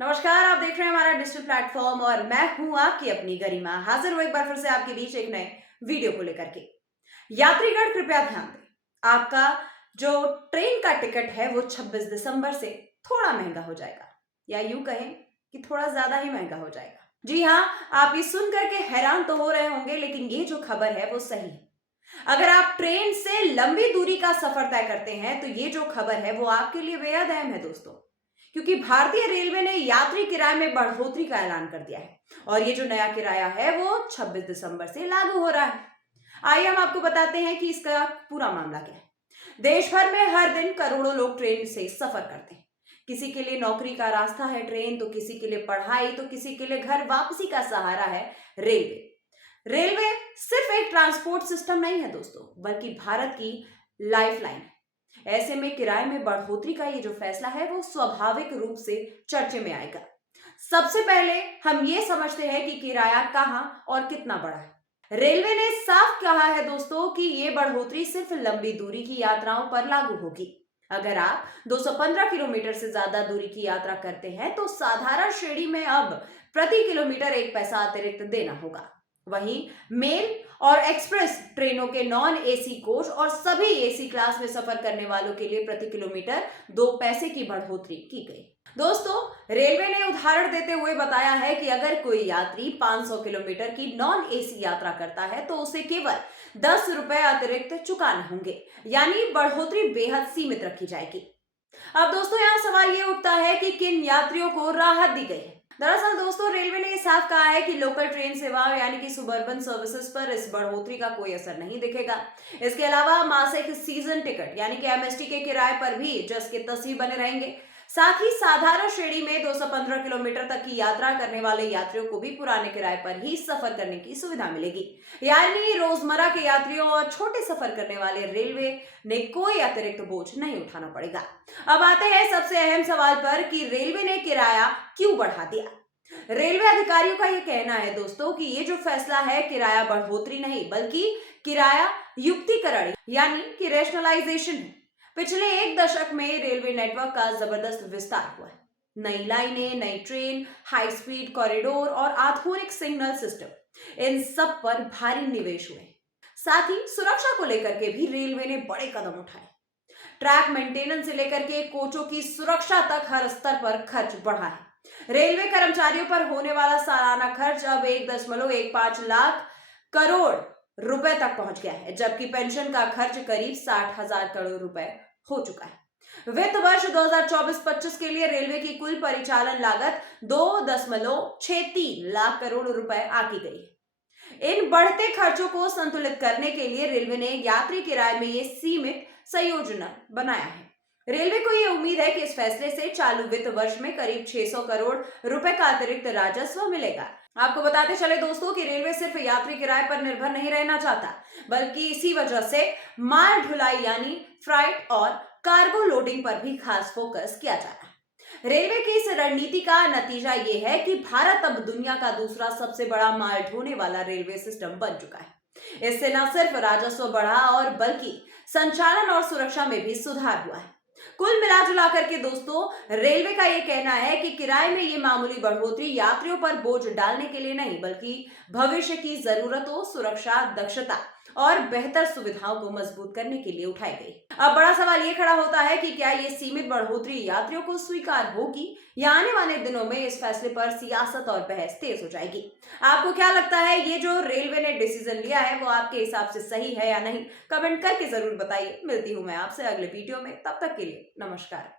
नमस्कार, आप देख रहे हैं हमारा डिजिटल प्लेटफॉर्म और मैं हूं आपकी अपनी गरिमा। हाजिर हूं एक बार फिर से आपके बीच एक नए वीडियो को लेकर के। यात्रीगण कृपया ध्यान दें, आपका जो ट्रेन का टिकट है वो 26 दिसंबर से थोड़ा महंगा हो जाएगा, या यूं कहें कि थोड़ा ज्यादा ही महंगा हो जाएगा। जी हाँ, आप ये सुन करके हैरान तो हो रहे होंगे, लेकिन ये जो खबर है वो सही है। अगर आप ट्रेन से लंबी दूरी का सफर तय करते हैं तो ये जो खबर है वो आपके लिए बेहद अहम है दोस्तों, क्योंकि भारतीय रेलवे ने यात्री किराए में बढ़ोतरी का ऐलान कर दिया है और ये जो नया किराया है वो 26 दिसंबर से लागू हो रहा है। आइए हम आपको बताते हैं कि इसका पूरा मामला क्या है। देश भर में हर दिन करोड़ों लोग ट्रेन से सफर करते हैं। किसी के लिए नौकरी का रास्ता है ट्रेन, तो किसी के लिए पढ़ाई, तो किसी के लिए घर वापसी का सहारा है रेलवे। रेलवे सिर्फ एक ट्रांसपोर्ट सिस्टम नहीं है दोस्तों, बल्कि भारत की लाइफलाइन है। ऐसे में किराए में बढ़ोतरी का ये जो फैसला है वो स्वाभाविक रूप से चर्चे में आएगा। सबसे पहले हम ये समझते हैं कि किराया कहां और कितना बढ़ा है। रेलवे ने साफ कहा है दोस्तों कि ये बढ़ोतरी सिर्फ लंबी दूरी की यात्राओं पर लागू होगी। अगर आप 215 किलोमीटर से ज्यादा दूरी की यात्रा करते हैं तो साधारण श्रेणी में अब प्रति किलोमीटर 1 पैसा अतिरिक्त देना होगा। वहीं मेल और एक्सप्रेस ट्रेनों के नॉन एसी कोच और सभी एसी क्लास में सफर करने वालों के लिए प्रति किलोमीटर 2 पैसे की बढ़ोतरी की गई। दोस्तों, रेलवे ने उदाहरण देते हुए बताया है कि अगर कोई यात्री 500 किलोमीटर की नॉन एसी यात्रा करता है तो उसे केवल 10 रुपए अतिरिक्त चुकाने होंगे, यानी बढ़ोतरी बेहद सीमित रखी जाएगी। अब दोस्तों, यहाँ सवाल ये उठता है कि किन यात्रियों को राहत दी गई है। दरअसल दोस्तों, रेलवे ने साफ कहा है कि लोकल ट्रेन सेवाओं यानी कि सुबर्बन सर्विसेज पर इस बढ़ोतरी का कोई असर नहीं दिखेगा। इसके अलावा मासिक सीजन टिकट यानी कि एमएसटी के किराए पर भी जस के तस ही बने रहेंगे। साथ ही साधारण श्रेणी में 215 किलोमीटर तक की यात्रा करने वाले यात्रियों को भी पुराने किराए पर ही सफर करने की सुविधा मिलेगी। यानी रोजमर्रा के यात्रियों और छोटे सफर करने वाले रेलवे ने कोई अतिरिक्त बोझ नहीं उठाना पड़ेगा। अब आते हैं सबसे अहम सवाल पर कि रेलवे ने किराया क्यों बढ़ा दिया। रेलवे अधिकारियों का यह कहना है दोस्तों कि ये जो फैसला है किराया बढ़ोतरी नहीं बल्कि किराया युक्तिकरण यानी कि रेशनलाइजेशन है। पिछले एक दशक में रेलवे नेटवर्क का जबरदस्त विस्तार हुआ है। नई लाइनें, नई ट्रेन, हाई स्पीड कॉरिडोर और आधुनिक सिग्नल सिस्टम, इन सब पर भारी निवेश हुए। साथ ही सुरक्षा को लेकर के भी रेलवे ने बड़े कदम उठाए। ट्रैक मेंटेनेंस से लेकर के कोचों की सुरक्षा तक हर स्तर पर खर्च बढ़ा है। रेलवे कर्मचारियों पर होने वाला सालाना खर्च अब 1.15 लाख करोड़ रुपए तक पहुंच गया है, जबकि पेंशन का खर्च करीब 60,000 करोड़ रुपए हो चुका है। वित्त वर्ष 2024-25 के लिए रेलवे की कुल परिचालन लागत 2.63 लाख करोड़ रुपए आकी गई है। इन बढ़ते खर्चों को संतुलित करने के लिए रेलवे ने यात्री किराए में ये सीमित संयोजन बनाया है। रेलवे को यह उम्मीद है कि इस फैसले से चालू वित्त वर्ष में करीब 600 करोड़ रुपए का अतिरिक्त राजस्व मिलेगा। आपको बताते चले दोस्तों कि रेलवे सिर्फ यात्री किराए पर निर्भर नहीं रहना चाहता, बल्कि इसी वजह से माल ढुलाई यानी फ्राइट और कार्गो लोडिंग पर भी खास फोकस किया जा रहा है। रेलवे की इस रणनीति का नतीजा ये है कि भारत अब दुनिया का दूसरा सबसे बड़ा माल ढोने वाला रेलवे सिस्टम बन चुका है। इससे न सिर्फ राजस्व बढ़ा और बल्कि संचालन और सुरक्षा में भी सुधार हुआ है। कुल मिलाजुला करके दोस्तों, रेलवे का यह कहना है कि किराए में ये मामूली बढ़ोतरी यात्रियों पर बोझ डालने के लिए नहीं बल्कि भविष्य की जरूरतों, सुरक्षा, दक्षता और बेहतर सुविधाओं को मजबूत करने के लिए उठाई गई। अब बड़ा सवाल ये खड़ा होता है कि क्या ये सीमित बढ़ोतरी यात्रियों को स्वीकार होगी या आने वाले दिनों में इस फैसले पर सियासत और बहस तेज हो जाएगी। आपको क्या लगता है, ये जो रेलवे ने डिसीजन लिया है वो आपके हिसाब से सही है या नहीं? कमेंट करके जरूर बताइए। मिलती हूं मैं आपसे अगले वीडियो में, तब तक के लिए नमस्कार।